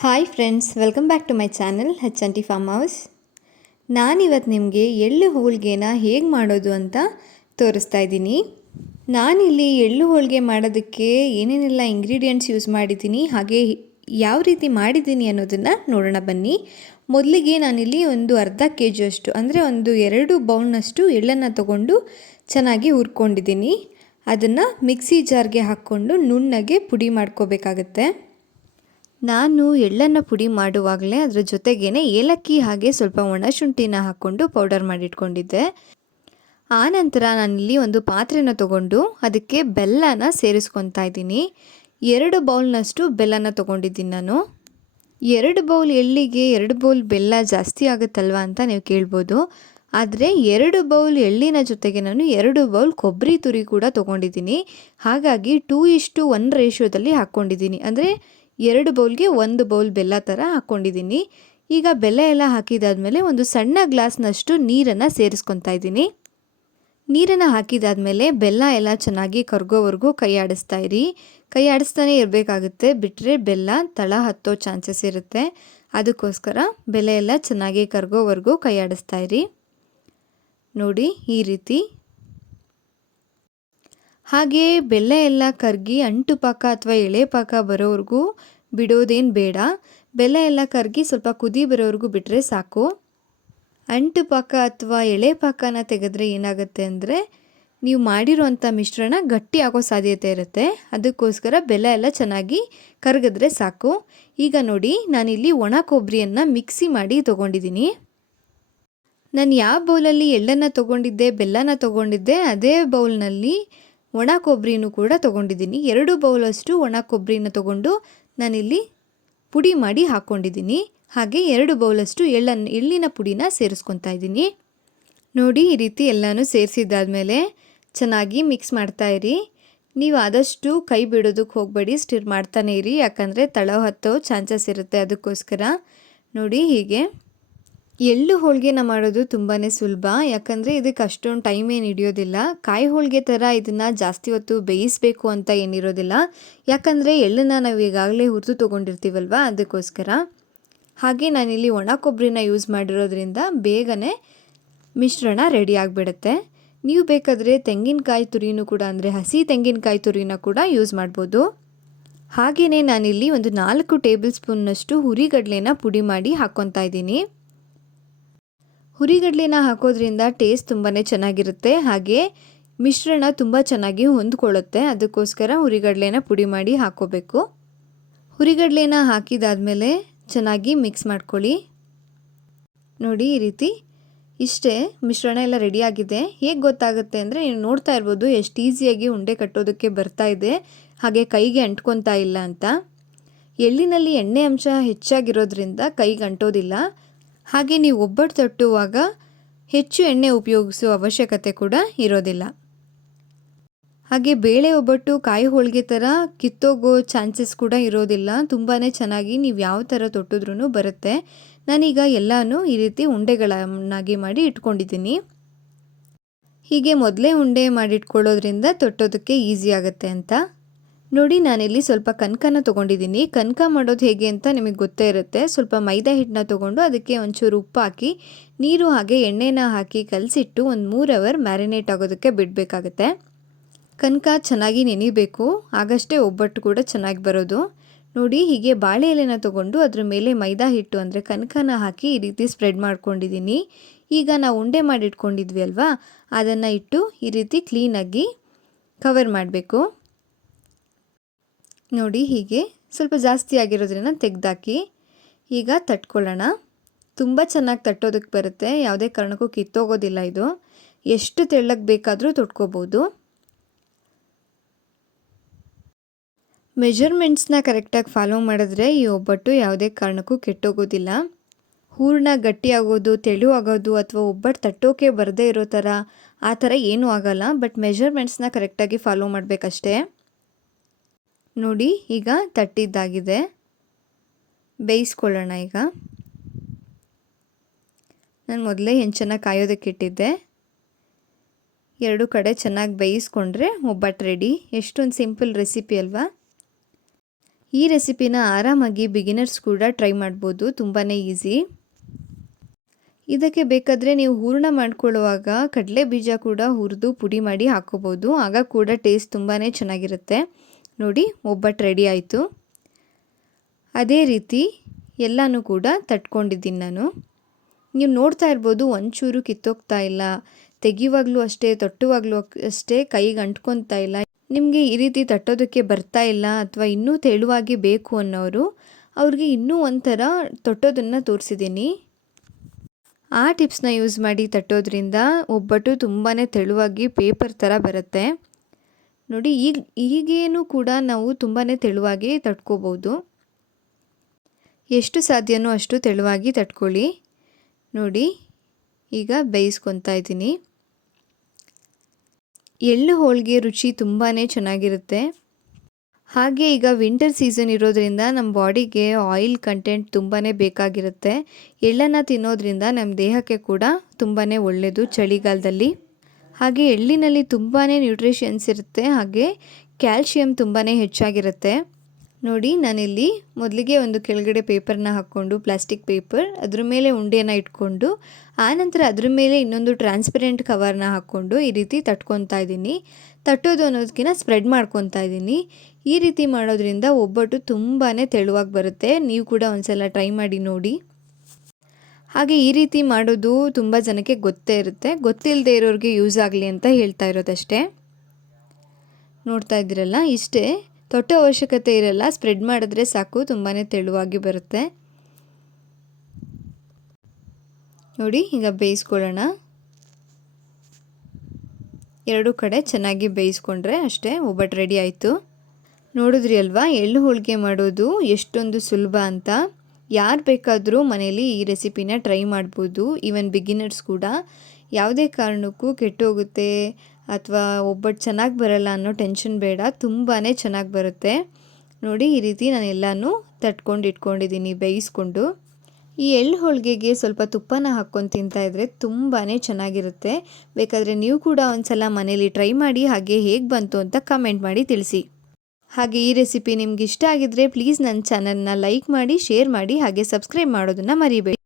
Hi friends, welcome back to my channel HNTfarmhouse. ನಾನಿವತ್ತು ನಿಮಗೆ ಎಳ್ಳು ಹೋಳಿಗೆನ ಹೇಗೆ ಮಾಡೋದು ಅಂತ ತೋರಿಸ್ತಾ ಇದ್ದೀನಿ. ನಾನಿಲ್ಲಿ ಎಳ್ಳು ಹೋಳಿಗೆ ಮಾಡೋದಕ್ಕೆ ಏನೇನೆಲ್ಲ ಇಂಗ್ರೀಡಿಯೆಂಟ್ಸ್ ಯೂಸ್ ಮಾಡಿದ್ದೀನಿ, ಹಾಗೆ ಯಾವ ರೀತಿ ಮಾಡಿದ್ದೀನಿ ಅನ್ನೋದನ್ನು ನೋಡೋಣ ಬನ್ನಿ. ಮೊದಲಿಗೆ ನಾನಿಲ್ಲಿ ಒಂದು ಅರ್ಧ kg ಅಷ್ಟು ಅಂದರೆ ಒಂದು 2 ಬೌಲ್ನಷ್ಟು ಎಳ್ಳನ್ನು ತಗೊಂಡು ಚೆನ್ನಾಗಿ ಹುರ್ಕೊಂಡಿದ್ದೀನಿ. ಅದನ್ನು ಮಿಕ್ಸಿ ಜಾರ್ಗೆ ಹಾಕ್ಕೊಂಡು ನುಣ್ಣಗೆ ಪುಡಿ ಮಾಡ್ಕೋಬೇಕಾಗತ್ತೆ. ನಾನು ಎಳ್ಳನ್ನು ಪುಡಿ ಮಾಡುವಾಗಲೇ ಅದರ ಜೊತೆಗೇ ಏಲಕ್ಕಿ ಹಾಗೆ ಸ್ವಲ್ಪ ಒಣಶುಂಠಿನ ಹಾಕ್ಕೊಂಡು ಪೌಡರ್ ಮಾಡಿಟ್ಕೊಂಡಿದ್ದೆ. ಆನಂತರ ನಾನಿಲ್ಲಿ ಒಂದು ಪಾತ್ರೆನ ತೊಗೊಂಡು ಅದಕ್ಕೆ ಬೆಲ್ಲನ ಸೇರಿಸ್ಕೊತಾ ಇದ್ದೀನಿ. 2 ಬೌಲ್ನಷ್ಟು ಬೆಲ್ಲನ ತೊಗೊಂಡಿದ್ದೀನಿ ನಾನು. 2 ಬೌಲ್ ಎಳ್ಳಿಗೆ 2 ಬೌಲ್ ಬೆಲ್ಲ ಜಾಸ್ತಿ ಆಗುತ್ತಲ್ವ ಅಂತ ನೀವು ಕೇಳ್ಬೋದು. ಆದರೆ 2 ಬೌಲ್ ಎಳ್ಳಿನ ಜೊತೆಗೆ ನಾನು 2 ಬೌಲ್ ಕೊಬ್ಬರಿ ತುರಿ ಕೂಡ ತೊಗೊಂಡಿದ್ದೀನಿ. ಹಾಗಾಗಿ 2:1 ರೇಷಿಯೋದಲ್ಲಿ ಹಾಕ್ಕೊಂಡಿದ್ದೀನಿ. ಅಂದರೆ 2 ಬೌಲ್ಗೆ 1 ಬೌಲ್ ಬೆಲ್ಲ ಥರ ಹಾಕ್ಕೊಂಡಿದ್ದೀನಿ. ಈಗ ಬೆಲ್ಲ ಎಲ್ಲ ಹಾಕಿದಾದ್ಮೇಲೆ ಒಂದು ಸಣ್ಣ ಗ್ಲಾಸ್ನಷ್ಟು ನೀರನ್ನು ಸೇರಿಸ್ಕೊತಾ ಇದ್ದೀನಿ. ನೀರನ್ನು ಹಾಕಿದಾದ್ಮೇಲೆ ಬೆಲ್ಲ ಎಲ್ಲ ಚೆನ್ನಾಗಿ ಕರಗೋವರೆಗೂ ಕೈ ಆಡಿಸ್ತಾ ಇರಿ. ಕೈ ಆಡಿಸ್ತಾನೆ ಇರಬೇಕಾಗುತ್ತೆ, ಬಿಟ್ಟರೆ ಬೆಲ್ಲ ತಳ ಹತ್ತೋ ಚಾನ್ಸಸ್ ಇರುತ್ತೆ. ಅದಕ್ಕೋಸ್ಕರ ಬೆಲ್ಲ ಎಲ್ಲ ಚೆನ್ನಾಗಿ ಕರಗೋವರೆಗೂ ಕೈ ಆಡಿಸ್ತಾ ಇರಿ. ನೋಡಿ ಈ ರೀತಿ. ಹಾಗೆ ಬೆಲ್ಲ ಎಲ್ಲ ಕರಗಿ ಅಂಟು ಪಾಕ ಅಥವಾ ಎಳೆ ಪಾಕ ಬರೋವರೆಗೂ ಬಿಡೋದೇನು ಬೇಡ. ಬೆಲ್ಲ ಎಲ್ಲ ಕರಗಿ ಸ್ವಲ್ಪ ಕುದಿ ಬರೋವರೆಗೂ ಬಿಟ್ಟರೆ ಸಾಕು. ಅಂಟು ಪಾಕ ಅಥವಾ ಎಳೆ ಪಾಕನ ತೆಗೆದ್ರೆ ಏನಾಗುತ್ತೆ ಅಂದರೆ ನೀವು ಮಾಡಿರೋಂಥ ಮಿಶ್ರಣ ಗಟ್ಟಿ ಆಗೋ ಸಾಧ್ಯತೆ ಇರುತ್ತೆ. ಅದಕ್ಕೋಸ್ಕರ ಬೆಲ್ಲ ಎಲ್ಲ ಚೆನ್ನಾಗಿ ಕರಗಿದ್ರೆ ಸಾಕು. ಈಗ ನೋಡಿ, ನಾನಿಲ್ಲಿ ಒಣ ಕೊಬ್ಬರಿಯನ್ನು ಮಿಕ್ಸಿ ಮಾಡಿ ತೊಗೊಂಡಿದ್ದೀನಿ. ನಾನು ಯಾವ ಬೌಲಲ್ಲಿ ಎಳ್ಳನ್ನು ತೊಗೊಂಡಿದ್ದೆ, ಬೆಲ್ಲನ ತೊಗೊಂಡಿದ್ದೆ, ಅದೇ ಬೌಲ್ನಲ್ಲಿ ಒಣ ಕೊಬ್ಬರಿನೂ ಕೂಡ ತೊಗೊಂಡಿದ್ದೀನಿ. 2 ಬೌಲಷ್ಟು ಒಣ ಕೊಬ್ಬರಿನ ತೊಗೊಂಡು ನಾನಿಲ್ಲಿ ಪುಡಿ ಮಾಡಿ ಹಾಕ್ಕೊಂಡಿದ್ದೀನಿ. ಹಾಗೆ 2 ಬೌಲಷ್ಟು ಎಳ್ಳಿನ ಪುಡಿನ ಸೇರಿಸ್ಕೊತಾ ಇದ್ದೀನಿ. ನೋಡಿ ಈ ರೀತಿ ಎಲ್ಲನೂ ಸೇರಿಸಿದ್ದಾದಮೇಲೆ ಚೆನ್ನಾಗಿ ಮಿಕ್ಸ್ ಮಾಡ್ತಾ ಇರಿ. ನೀವು ಆದಷ್ಟು ಕೈ ಬಿಡೋದಕ್ಕೆ ಹೋಗಬೇಡಿ, ಸ್ಟಿರ್ ಮಾಡ್ತಾನೆ ಇರಿ, ಯಾಕಂದರೆ ತಳ ಹತ್ತೋ ಚಾನ್ಸಸ್ ಇರುತ್ತೆ. ಅದಕ್ಕೋಸ್ಕರ ನೋಡಿ ಹೀಗೆ. ಎಳ್ಳು ಹೋಳಿಗೆನ ಮಾಡೋದು ತುಂಬಾ ಸುಲಭ, ಯಾಕಂದರೆ ಇದಕ್ಕೆ ಅಷ್ಟೊಂದು ಟೈಮ್ ಏನು ಹಿಡಿಯೋದಿಲ್ಲ. ಕಾಯಿ ಹೋಳಿಗೆ ಥರ ಇದನ್ನು ಜಾಸ್ತಿ ಹೊತ್ತು ಬೇಯಿಸಬೇಕು ಅಂತ ಏನಿರೋದಿಲ್ಲ, ಯಾಕಂದರೆ ಎಳ್ಳನ್ನು ನಾವು ಈಗಾಗಲೇ ಹುರಿದು ತೊಗೊಂಡಿರ್ತೀವಲ್ವ, ಅದಕ್ಕೋಸ್ಕರ. ಹಾಗೆ ನಾನಿಲ್ಲಿ ಒಣ ಕೊಬ್ಬರಿನ ಯೂಸ್ ಮಾಡಿರೋದ್ರಿಂದ ಬೇಗನೆ ಮಿಶ್ರಣ ರೆಡಿ ಆಗಿಬಿಡುತ್ತೆ. ನೀವು ಬೇಕಾದರೆ ತೆಂಗಿನಕಾಯಿ ತುರಿನೂ ಕೂಡ, ಅಂದರೆ ಹಸಿ ತೆಂಗಿನಕಾಯಿ ತುರಿನ ಕೂಡ ಯೂಸ್ ಮಾಡ್ಬೋದು. ಹಾಗೆಯೇ ನಾನಿಲ್ಲಿ ಒಂದು 4 ಟೇಬಲ್ ಸ್ಪೂನ್ನಷ್ಟು ಹುರಿಗಡಲೆನ ಪುಡಿ ಮಾಡಿ ಹಾಕ್ಕೊತಾ ಇದ್ದೀನಿ. ಹುರಿಗಡಲೆನ ಹಾಕೋದ್ರಿಂದ ಟೇಸ್ಟ್ ತುಂಬಾ ಚೆನ್ನಾಗಿರುತ್ತೆ, ಹಾಗೆ ಮಿಶ್ರಣ ತುಂಬ ಚೆನ್ನಾಗಿ ಹೊಂದ್ಕೊಳ್ಳುತ್ತೆ. ಅದಕ್ಕೋಸ್ಕರ ಹುರಿಗಡಲೆನ ಪುಡಿ ಮಾಡಿ ಹಾಕ್ಕೋಬೇಕು. ಹುರಿಗಡಲೆನ ಹಾಕಿದಾದ್ಮೇಲೆ ಚೆನ್ನಾಗಿ ಮಿಕ್ಸ್ ಮಾಡ್ಕೊಳ್ಳಿ. ನೋಡಿ ಈ ರೀತಿ. ಇಷ್ಟೇ, ಮಿಶ್ರಣ ಎಲ್ಲ ರೆಡಿಯಾಗಿದೆ. ಹೇಗೆ ಗೊತ್ತಾಗುತ್ತೆ ಅಂದರೆ ನೀವು ನೋಡ್ತಾ ಇರ್ಬೋದು ಎಷ್ಟು ಈಸಿಯಾಗಿ ಉಂಡೆ ಕಟ್ಟೋದಕ್ಕೆ ಬರ್ತಾ ಇದೆ, ಹಾಗೆ ಕೈಗೆ ಅಂಟ್ಕೊತಾ ಇಲ್ಲ ಅಂತ. ಎಳ್ಳಿನಲ್ಲಿ ಎಣ್ಣೆ ಅಂಶ ಹೆಚ್ಚಾಗಿರೋದ್ರಿಂದ ಕೈಗೆ ಅಂಟೋದಿಲ್ಲ. ಹಾಗೆ ನೀವು ಒಬ್ಬಟ್ಟು ತಟ್ಟುವಾಗ ಹೆಚ್ಚು ಎಣ್ಣೆ ಉಪಯೋಗಿಸೋ ಅವಶ್ಯಕತೆ ಕೂಡ ಇರೋದಿಲ್ಲ. ಹಾಗೆ ಬೇಳೆ ಒಬ್ಬಟ್ಟು ಕಾಯಿ ಹೋಳಿಗೆ ಥರ ಕಿತ್ತೋಗೋ ಚಾನ್ಸಸ್ ಕೂಡ ಇರೋದಿಲ್ಲ. ತುಂಬಾ ಚೆನ್ನಾಗಿ ನೀವು ಯಾವ ಥರ ತೊಟ್ಟಿದ್ರೂ ಬರುತ್ತೆ. ನಾನೀಗ ಎಲ್ಲನೂ ಈ ರೀತಿ ಉಂಡೆಗಳನ್ನಾಗಿ ಮಾಡಿ ಇಟ್ಕೊಂಡಿದ್ದೀನಿ. ಹೀಗೆ ಮೊದಲೇ ಉಂಡೆ ಮಾಡಿಟ್ಕೊಳ್ಳೋದ್ರಿಂದ ತೊಟ್ಟೋದಕ್ಕೆ ಈಸಿ ಆಗುತ್ತೆ ಅಂತ. ನೋಡಿ ನಾನಿಲ್ಲಿ ಸ್ವಲ್ಪ ಕನಕನ ತೊಗೊಂಡಿದ್ದೀನಿ. ಕನಕ ಮಾಡೋದು ಹೇಗೆ ಅಂತ ನಿಮಗೆ ಗೊತ್ತೇ ಇರುತ್ತೆ. ಸ್ವಲ್ಪ ಮೈದಾ ಹಿಟ್ಟನ್ನ ತೊಗೊಂಡು ಅದಕ್ಕೆ ಒಂಚೂರು ಉಪ್ಪು ಹಾಕಿ, ನೀರು ಹಾಗೆ ಎಣ್ಣೆನ ಹಾಕಿ ಕಲಸಿಟ್ಟು ಒಂದು 3 ಅವರ್ ಮ್ಯಾರಿನೇಟ್ ಆಗೋದಕ್ಕೆ ಬಿಡಬೇಕಾಗತ್ತೆ. ಕನಕ ಚೆನ್ನಾಗಿ ನೆನಿಬೇಕು, ಆಗಷ್ಟೇ ಒಬ್ಬಟ್ಟು ಕೂಡ ಚೆನ್ನಾಗಿ ಬರೋದು. ನೋಡಿ ಹೀಗೆ ಬಾಳೆ ಎಲೆನ ತೊಗೊಂಡು ಅದ್ರ ಮೇಲೆ ಮೈದಾ ಹಿಟ್ಟು ಅಂದರೆ ಕನಕನ ಹಾಕಿ ಈ ರೀತಿ ಸ್ಪ್ರೆಡ್ ಮಾಡ್ಕೊಂಡಿದ್ದೀನಿ. ಈಗ ನಾವು ಉಂಡೆ ಮಾಡಿಟ್ಕೊಂಡಿದ್ವಿ ಅಲ್ವಾ, ಅದನ್ನು ಇಟ್ಟು ಈ ರೀತಿ ಕ್ಲೀನಾಗಿ ಕವರ್ ಮಾಡಬೇಕು. ನೋಡಿ ಹೀಗೆ ಸ್ವಲ್ಪ ಜಾಸ್ತಿ ಆಗಿರೋದ್ರಿಂದ ತೆಗೆದಾಕಿ ಈಗ ತಟ್ಕೊಳ್ಳೋಣ. ತುಂಬ ಚೆನ್ನಾಗಿ ತಟ್ಟೋದಕ್ಕೆ ಬರುತ್ತೆ, ಯಾವುದೇ ಕಾರಣಕ್ಕೂ ಕಿತ್ತೋಗೋದಿಲ್ಲ ಇದು. ಎಷ್ಟು ತೆಳ್ಳಗೆ ಬೇಕಾದರೂ ತೊಟ್ಕೋಬೋದು. ಮೆಜರ್ಮೆಂಟ್ಸ್ನ ಕರೆಕ್ಟಾಗಿ ಫಾಲೋ ಮಾಡಿದ್ರೆ ಈ ಒಬ್ಬಟ್ಟು ಯಾವುದೇ ಕಾರಣಕ್ಕೂ ಕೆಟ್ಟೋಗೋದಿಲ್ಲ. ಹೂರಣ ಗಟ್ಟಿಯಾಗೋದು, ತೆಳು ಆಗೋದು ಅಥವಾ ಒಬ್ಬಟ್ಟು ತಟ್ಟೋಕೆ ಬರದೇ ಇರೋ ಥರ ಆ ಥರ ಏನೂ ಆಗಲ್ಲ. ಬಟ್ ಮೆಜರ್ಮೆಂಟ್ಸ್ನ ಕರೆಕ್ಟಾಗಿ ಫಾಲೋ ಮಾಡಬೇಕಷ್ಟೇ. ನೋಡಿ ಈಗ ತಟ್ಟಿದ್ದಾಗಿದೆ, ಬೇಯಿಸ್ಕೊಳ್ಳೋಣ. ಈಗ ನಾನು ಮೊದಲೇ ಹೆಂಚನ್ನು ಕಾಯೋದಕ್ಕೆ ಇಟ್ಟಿದ್ದೆ. 2 ಕಡೆ ಚೆನ್ನಾಗಿ ಬೇಯಿಸ್ಕೊಂಡ್ರೆ ಒಬ್ಬಟ್ಟು ರೆಡಿ. ಎಷ್ಟೊಂದು ಸಿಂಪಲ್ ರೆಸಿಪಿ ಅಲ್ವಾ. ಈ ರೆಸಿಪಿನ ಆರಾಮಾಗಿ ಬಿಗಿನರ್ಸ್ ಕೂಡ ಟ್ರೈ ಮಾಡ್ಬೋದು, ತುಂಬಾ ಈಸಿ. ಇದಕ್ಕೆ ಬೇಕಾದರೆ ನೀವು ಹೂರಣ ಮಾಡ್ಕೊಳ್ಳುವಾಗ ಕಡಲೆ ಬೀಜ ಕೂಡ ಹುರಿದು ಪುಡಿ ಮಾಡಿ ಹಾಕ್ಕೋಬೋದು, ಆಗ ಕೂಡ ಟೇಸ್ಟ್ ತುಂಬಾ ಚೆನ್ನಾಗಿರುತ್ತೆ. ನೋಡಿ, ಒಬ್ಬಟ್ಟು ರೆಡಿ ಆಯಿತು. ಅದೇ ರೀತಿ ಎಲ್ಲನೂ ಕೂಡ ತಟ್ಕೊಂಡಿದ್ದೀನಿ ನಾನು. ನೀವು ನೋಡ್ತಾ ಇರ್ಬೋದು, ಒಂಚೂರು ಕಿತ್ತೋಗ್ತಾ ಇಲ್ಲ. ತೆಗಿಯುವಾಗಲೂ ಅಷ್ಟೇ, ತಟ್ಟುವಾಗಲೂ ಅಷ್ಟೇ ಕೈಗೆ ಅಂಟ್ಕೊತಾ ಇಲ್ಲ. ನಿಮಗೆ ಈ ರೀತಿ ತಟ್ಟೋದಕ್ಕೆ ಬರ್ತಾ ಇಲ್ಲ ಅಥವಾ ಇನ್ನೂ ತೆಳುವಾಗಿ ಬೇಕು ಅನ್ನೋರು ಅವ್ರಿಗೆ ಇನ್ನೂ ಒಂಥರ ತಟ್ಟೋದನ್ನು ತೋರಿಸಿದ್ದೀನಿ. ಆ ಟಿಪ್ಸ್ನ ಯೂಸ್ ಮಾಡಿ ತಟ್ಟೋದ್ರಿಂದ ಒಬ್ಬಟ್ಟು ತುಂಬಾ ತೆಳುವಾಗಿ ಪೇಪರ್ ಥರ ಬರುತ್ತೆ. ನೋಡಿ, ಈಗೇನು ಕೂಡ ನಾವು ತುಂಬಾ ತೆಳುವಾಗಿ ತಟ್ಕೋಬೋದು. ಎಷ್ಟು ಸಾಧ್ಯನೋ ಅಷ್ಟು ತೆಳುವಾಗಿ ತಟ್ಕೊಳ್ಳಿ. ನೋಡಿ, ಈಗ ಬೇಯಿಸ್ಕೊತಾ ಇದ್ದೀನಿ. ಎಳ್ಳು ಹೋಳಿಗೆ ರುಚಿ ತುಂಬಾ ಚೆನ್ನಾಗಿರುತ್ತೆ. ಹಾಗೆ ಈಗ ವಿಂಟರ್ ಸೀಸನ್ ಇರೋದ್ರಿಂದ ನಮ್ಮ ಬಾಡಿಗೆ ಆಯಿಲ್ ಕಂಟೆಂಟ್ ತುಂಬಾ ಬೇಕಾಗಿರುತ್ತೆ. ಎಳ್ಳನ್ನು ತಿನ್ನೋದ್ರಿಂದ ನಮ್ಮ ದೇಹಕ್ಕೆ ಕೂಡ ತುಂಬಾ ಒಳ್ಳೆಯದು ಚಳಿಗಾಲದಲ್ಲಿ. ಹಾಗೆ ಎಳ್ಳಿನಲ್ಲಿ ತುಂಬಾ ನ್ಯೂಟ್ರಿಷನ್ಸ್ ಇರುತ್ತೆ, ಹಾಗೆ ಕ್ಯಾಲ್ಶಿಯಂ ತುಂಬಾ ಹೆಚ್ಚಾಗಿರುತ್ತೆ. ನೋಡಿ, ನಾನಿಲ್ಲಿ ಮೊದಲಿಗೆ ಒಂದು ಕೆಳಗಡೆ ಪೇಪರ್ನ ಹಾಕ್ಕೊಂಡು, ಪ್ಲಾಸ್ಟಿಕ್ ಪೇಪರ್, ಅದ್ರ ಮೇಲೆ ಉಂಡೆನ ಇಟ್ಕೊಂಡು ಆನಂತರ ಅದ್ರ ಮೇಲೆ ಇನ್ನೊಂದು ಟ್ರಾನ್ಸ್ಪರೆಂಟ್ ಕವರ್ನ ಹಾಕ್ಕೊಂಡು ಈ ರೀತಿ ತಟ್ಕೊತಾ ಇದ್ದೀನಿ. ತಟ್ಟೋದು ಅನ್ನೋದಕ್ಕಿಂತ ಸ್ಪ್ರೆಡ್ ಮಾಡ್ಕೊತಾ ಇದ್ದೀನಿ. ಈ ರೀತಿ ಮಾಡೋದ್ರಿಂದ ಒಬ್ಬಟ್ಟು ತುಂಬಾ ತೆಳುವಾಗಿ ಬರುತ್ತೆ. ನೀವು ಕೂಡ ಒಂದ್ಸಲ ಟ್ರೈ ಮಾಡಿ ನೋಡಿ. ಹಾಗೆ ಈ ರೀತಿ ಮಾಡೋದು ತುಂಬ ಜನಕ್ಕೆ ಗೊತ್ತೇ ಇರುತ್ತೆ, ಗೊತ್ತಿಲ್ಲದೆ ಇರೋರಿಗೆ ಯೂಸ್ ಆಗಲಿ ಅಂತ ಹೇಳ್ತಾ ಇರೋದಷ್ಟೇ. ನೋಡ್ತಾ ಇದ್ದೀರಲ್ಲ, ಇಷ್ಟೇ, ತೊಟ್ಟೋ ಅವಶ್ಯಕತೆ ಇರಲ್ಲ, ಸ್ಪ್ರೆಡ್ ಮಾಡಿದ್ರೆ ಸಾಕು, ತುಂಬಾ ತೆಳುವಾಗಿ ಬರುತ್ತೆ. ನೋಡಿ, ಈಗ ಬೇಯಿಸ್ಕೊಳ್ಳೋಣ. ಎರಡೂ ಕಡೆ ಚೆನ್ನಾಗಿ ಬೇಯಿಸ್ಕೊಂಡ್ರೆ ಅಷ್ಟೇ ಒಬ್ಬಟ್ಟು ರೆಡಿ ಆಯಿತು. ನೋಡಿದ್ರಿ ಅಲ್ವಾ, ಎಳ್ಳು ಹೋಳಿಗೆ ಮಾಡೋದು ಎಷ್ಟೊಂದು ಸುಲಭ ಅಂತ. ಯಾರು ಬೇಕಾದರೂ ಮನೇಲಿ ಈ ರೆಸಿಪಿನ ಟ್ರೈ ಮಾಡ್ಬೋದು, ಈವನ್ ಬಿಗಿನರ್ಸ್ ಕೂಡ. ಯಾವುದೇ ಕಾರಣಕ್ಕೂ ಕೆಟ್ಟೋಗುತ್ತೆ ಅಥವಾ ಒಬ್ಬಟ್ಟು ಚೆನ್ನಾಗಿ ಬರಲ್ಲ ಅನ್ನೋ ಟೆನ್ಷನ್ ಬೇಡ, ತುಂಬಾ ಚೆನ್ನಾಗಿ ಬರುತ್ತೆ. ನೋಡಿ, ಈ ರೀತಿ ನಾನು ಎಲ್ಲನೂ ತಟ್ಕೊಂಡು ಇಟ್ಕೊಂಡಿದ್ದೀನಿ ಬೇಯಿಸ್ಕೊಂಡು. ಈ ಎಳ್ಳು ಹೋಳಿಗೆಗೆ ಸ್ವಲ್ಪ ತುಪ್ಪನ ಹಾಕ್ಕೊಂಡು ತಿಂತಾಯಿದ್ರೆ ತುಂಬಾ ಚೆನ್ನಾಗಿರುತ್ತೆ. ಬೇಕಾದರೆ ನೀವು ಕೂಡ ಒಂದ್ಸಲ ಮನೇಲಿ ಟ್ರೈ ಮಾಡಿ, ಹಾಗೆ ಹೇಗೆ ಬಂತು ಅಂತ ಕಮೆಂಟ್ ಮಾಡಿ ತಿಳಿಸಿ. ಹಾಗೆ ಈ ರೆಸಿಪಿ ನಿಮ್ಗೆ ಇಷ್ಟ ಆಗಿದ್ರೆ ಪ್ಲೀಸ್ ನನ್ನ ಚಾನಲ್ನ ಲೈಕ್ ಮಾಡಿ, ಶೇರ್ ಮಾಡಿ, ಹಾಗೆ ಸಬ್ಸ್ಕ್ರೈಬ್ ಮಾಡೋದನ್ನು ಮರಿಬೇಡಿ.